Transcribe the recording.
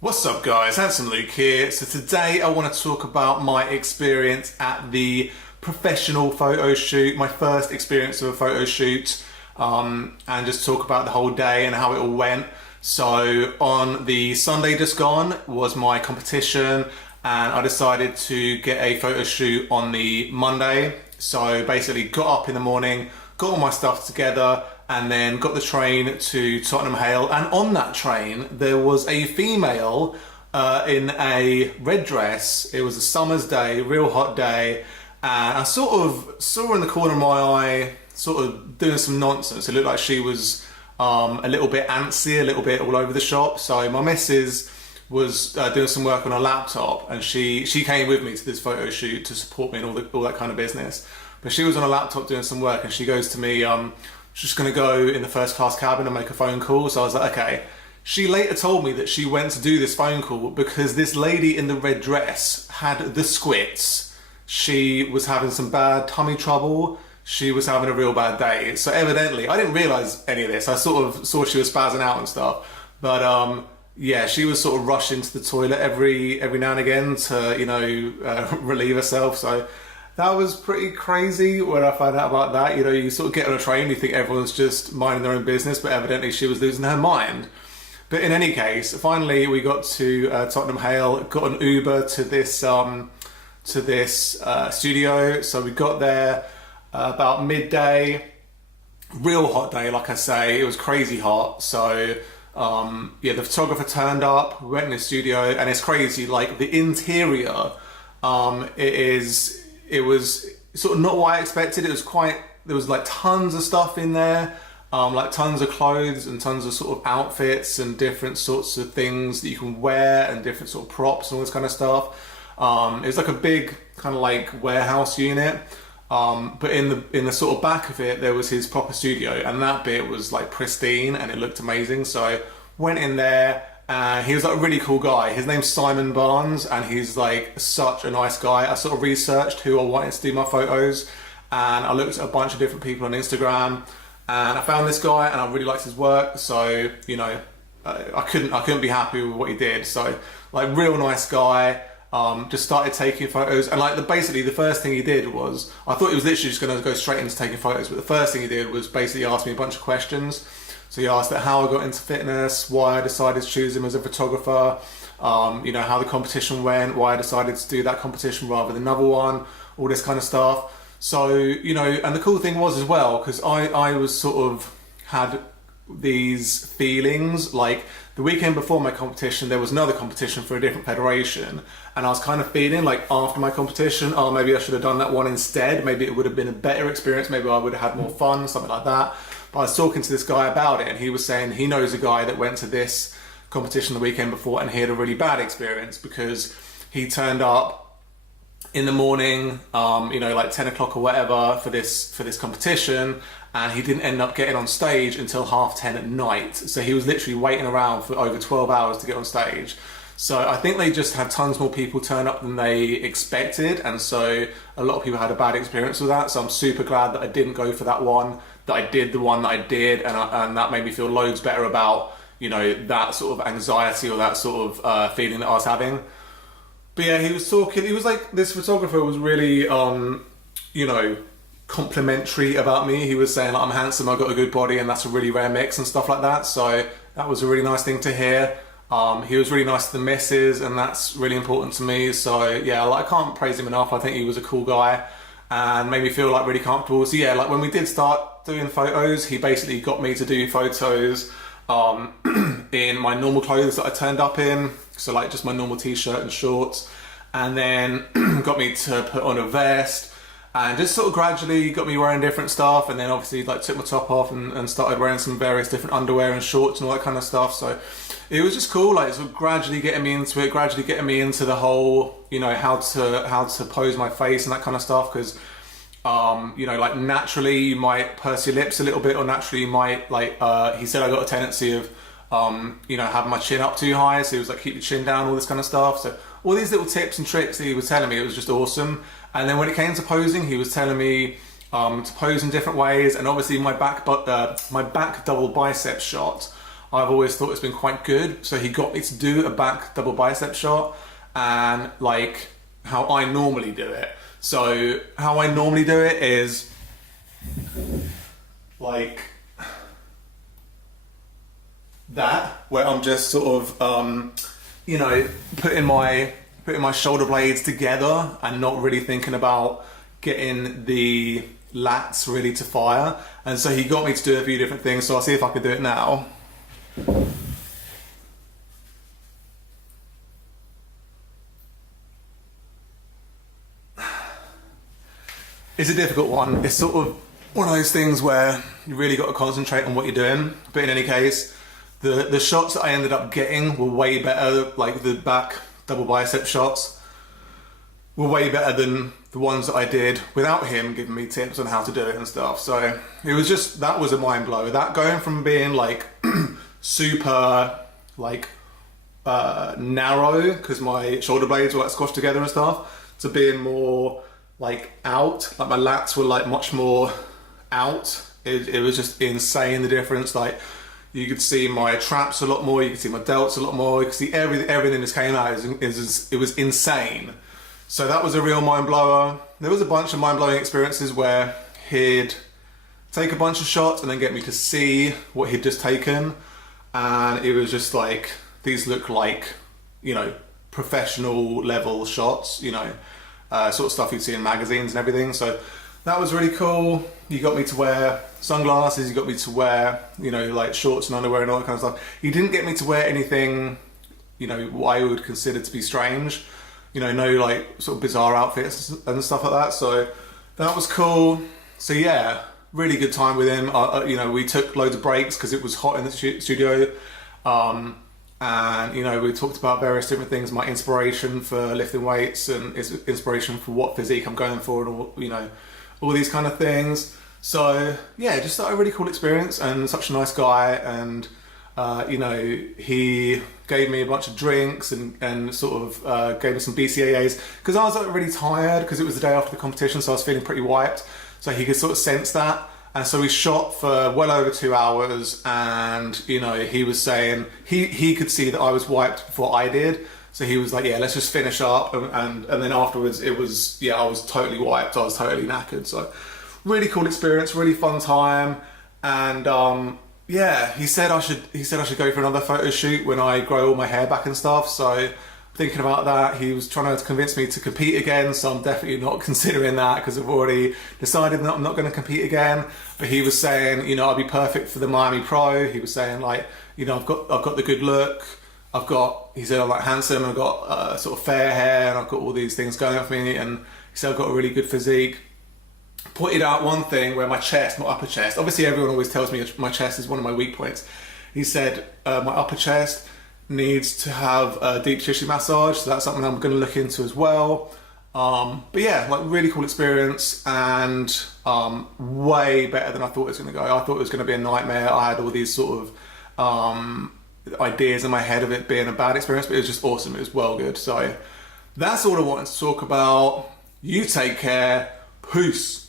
What's up guys, Handsome Luke here. So today I want to talk about my experience at the professional photo shoot, my first experience of a photo shoot, and just talk about the whole day and how it all went. So on the Sunday just gone was my competition, and I decided to get a photo shoot on the Monday. So basically got up in the morning, got all my stuff together, and then got the train to Tottenham Hale. And on that train, there was a female in a red dress. It was a summer's day, real hot day. And I sort of saw her in the corner of my eye, sort of doing some nonsense. It looked like she was a little bit antsy, a little bit all over the shop. So my missus was doing some work on her laptop, and she came with me to this photo shoot to support me and all that kind of business. But she was on a laptop doing some work, and she goes to me, she's just gonna go in the first class cabin and make a phone call. So I was like, okay. She later told me that she went to do this phone call because this lady in the red dress had the squits. She was having some bad tummy trouble. She was having a real bad day. So evidently, I didn't realize any of this. I sort of saw she was spazzing out and stuff. But yeah, she was sort of rushing to the toilet every now and again to, relieve herself. So that was pretty crazy when I found out about that. You know, you sort of get on a train, you think everyone's just minding their own business, but evidently she was losing her mind. But in any case, finally we got to Tottenham Hale, got an Uber to this studio. So we got there about midday. Real hot day, like I say, it was crazy hot. So yeah, the photographer turned up, we went in the studio, and it's crazy, like the interior, it was sort of not what I expected. There was like tons of stuff in there, like tons of clothes and tons of sort of outfits and different sorts of things that you can wear and different sort of props and all this kind of stuff. It was like a big kind of like warehouse unit. But in the sort of back of it, there was his proper studio, and that bit was like pristine and it looked amazing. So I went in there. He was like a really cool guy. His name's Simon Barnes, and he's like such a nice guy. I sort of researched who I wanted to do my photos, and I looked at a bunch of different people on Instagram, and I found this guy, and I really liked his work. So I couldn't be happy with what he did. So like real nice guy. Just started taking photos, and like basically the first thing he did was, I thought he was literally just going to go straight into taking photos, but the first thing he did was basically ask me a bunch of questions. So he asked that how I got into fitness, why I decided to choose him as a photographer, how the competition went, why I decided to do that competition rather than another one, all this kind of stuff. So, and the cool thing was as well, because I was sort of had these feelings, like the weekend before my competition, there was another competition for a different federation, and I was kind of feeling like after my competition, oh, maybe I should have done that one instead. Maybe it would have been a better experience. Maybe I would have had more fun, something like that. But I was talking to this guy about it, and he was saying he knows a guy that went to this competition the weekend before, and he had a really bad experience because he turned up in the morning, like 10 o'clock or whatever for this competition, and he didn't end up getting on stage until 10:30 at night. So he was literally waiting around for over 12 hours to get on stage. So I think they just had tons more people turn up than they expected, and so a lot of people had a bad experience with that. So I'm super glad that I didn't go for that one, that I did the one that I did, and that made me feel loads better about that sort of anxiety or that sort of feeling that I was having. But yeah, he was talking. He was like, this photographer was really complimentary about me. He was saying like, I'm handsome, I've got a good body, and that's a really rare mix and stuff like that. So that was a really nice thing to hear. He was really nice to the missus, and that's really important to me. So yeah, like, I can't praise him enough. I think he was a cool guy and made me feel like really comfortable. So yeah, like when we did start doing photos, he basically got me to do photos in my normal clothes that I turned up in. So like just my normal t-shirt and shorts, and then got me to put on a vest, and just sort of gradually got me wearing different stuff, and then obviously like took my top off and started wearing some various different underwear and shorts and all that kind of stuff. So it was just cool, like sort of gradually getting me into it, gradually getting me into the whole, how to pose my face and that kind of stuff. Because like naturally you might purse your lips a little bit, or naturally you might he said I got a tendency of having my chin up too high, so he was like, keep your chin down, all this kind of stuff. So all these little tips and tricks that he was telling me, it was just awesome. And then when it came to posing, he was telling me to pose in different ways, and obviously my back double bicep shot, I've always thought it's been quite good. So he got me to do a back double bicep shot, and like how I normally do it. So how I normally do it is like that, where I'm just sort of putting my shoulder blades together and not really thinking about getting the lats really to fire. And so he got me to do a few different things, so I'll see if I can do it now. It's a difficult one. It's sort of one of those things where you really got to concentrate on what you're doing. But in any case, the shots that I ended up getting were way better, like the back double bicep shots were way better than the ones that I did without him giving me tips on how to do it and stuff. So it was just, that was a mind blow. That going from being like super like narrow, because my shoulder blades were like squashed together and stuff, to being more like out, like my lats were like much more out. It was just insane, the difference. Like you could see my traps a lot more, you could see my delts a lot more, you could see everything just came out. It was insane. So that was a real mind blower. There was a bunch of mind blowing experiences where he'd take a bunch of shots and then get me to see what he'd just taken, and it was just like, these look like, professional level shots, sort of stuff you'd see in magazines and everything. So that was really cool. You got me to wear sunglasses, you got me to wear, like shorts and underwear and all that kind of stuff. He didn't get me to wear anything, what I would consider to be strange. No like sort of bizarre outfits and stuff like that. So that was cool. So yeah, really good time with him. We took loads of breaks because it was hot in the studio. And we talked about various different things, my inspiration for lifting weights and inspiration for what physique I'm going for, and all these kind of things. So yeah, just a really cool experience, and such a nice guy. And he gave me a bunch of drinks and sort of gave me some BCAAs, because I was like really tired, because it was the day after the competition, so I was feeling pretty wiped. So he could sort of sense that. And so we shot for well over 2 hours, and he was saying he could see that I was wiped before I did. So he was like, yeah, let's just finish up, and then afterwards it was, I was totally wiped, I was totally knackered. So really cool experience, really fun time. And he said I should go for another photo shoot when I grow all my hair back and stuff. So thinking about that. He was trying to convince me to compete again, so I'm definitely not considering that, because I've already decided that I'm not going to compete again. But he was saying, I'd be perfect for the Miami Pro. He was saying, like, I've got the good look. He said I'm like handsome, and I've got sort of fair hair, and I've got all these things going for me. And he said I've got a really good physique. Pointed out one thing where my chest, my upper chest, obviously everyone always tells me my chest is one of my weak points. He said my upper chest needs to have a deep tissue massage, so that's something I'm going to look into as well. But yeah, like really cool experience, and way better than I thought it was going to go. I thought it was going to be a nightmare. I had all these sort of ideas in my head of it being a bad experience, but it was just awesome. It was well good. So that's all I wanted to talk about. You take care. Peace.